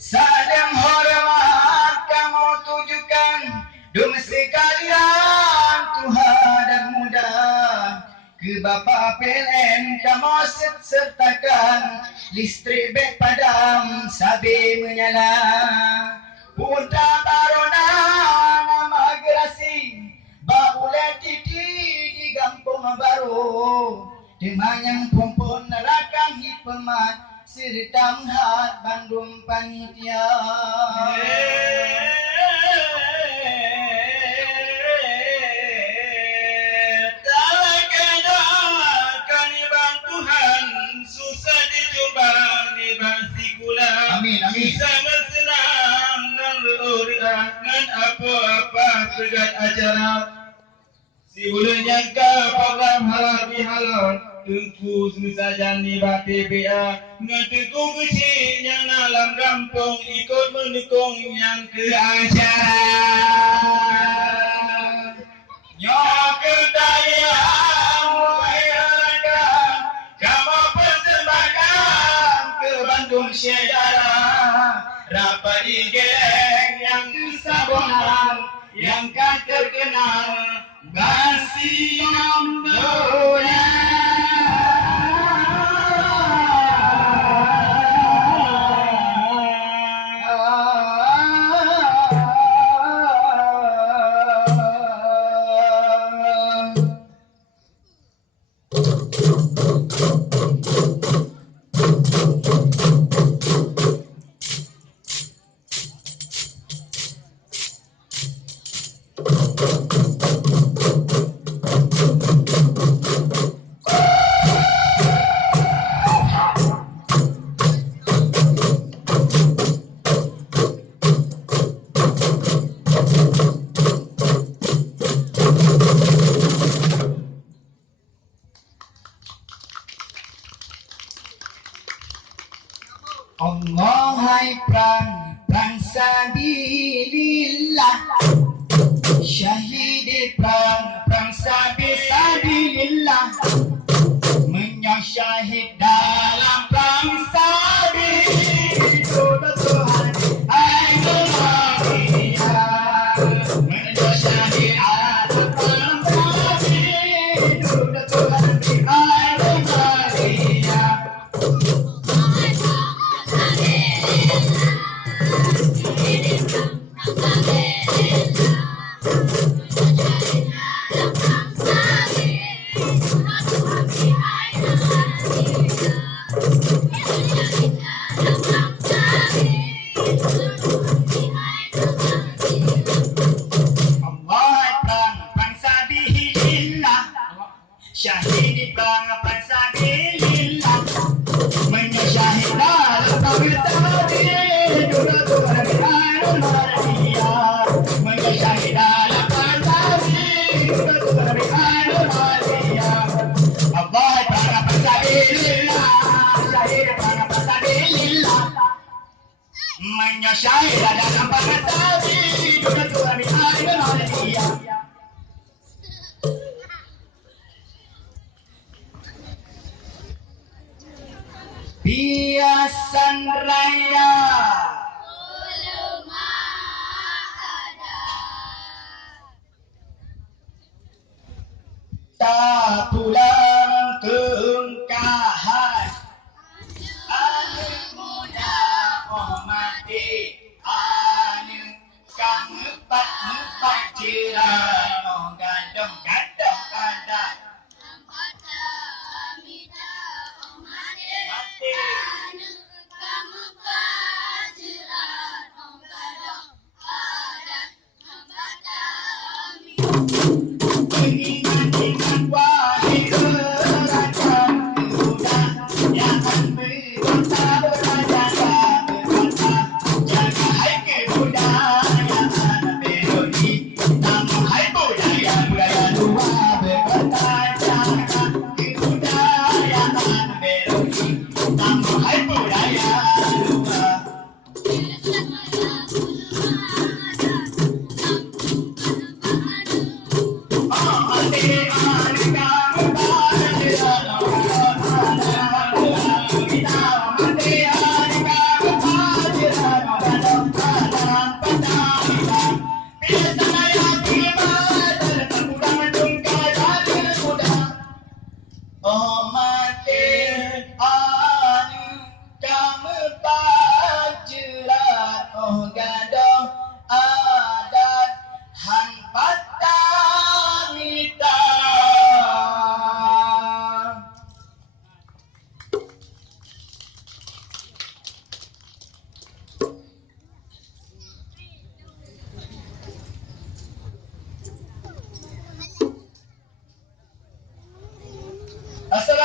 Sadang Bapak PLN Kamoset sertakan listrik bek padam sabi menyala. Punta Barona nama gerasi Baule titi di Kampung Baru Dimanyang pumpun nerakang hipemat Sirtam hat Bandung panitia. Amin, amin. Sangat senang ngan apa-apa pegat acara. Si ulun nyangka program halal bihalal tengku saja ni ba PBA ngan tengku kecil yang dalam kampung ikut mendukung yang ke acara. Nyok ketayang wayarakan kamu persembahkan ke Bandung Syedara. Rapat di geng yang kesabaran yang kan terkenal Basiam Doya. Allahai perang sabilillah syahid perang sabilillah menyah syahid dalam perang sabilillah Tuhan hai Tuhan menyah syahid dalam perang sabilillah Tuhan hai Tuhan. Syahid perang sabilillah menyasyahid dalam perang sabilillah Tuhan menyasyahid dalam perang sabilillah Tuhan Allah perang sabilillah syahid perang sabilillah menyasyahid dalam perang sabilillah Tuhan Biasan raya tak pulang kengkahan anu muda oh mati anu kang ngepat jiran oh gandong ada ingat wahai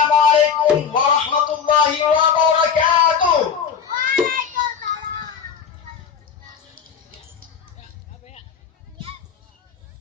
Assalamualaikum warahmatullahi wabarakatuh.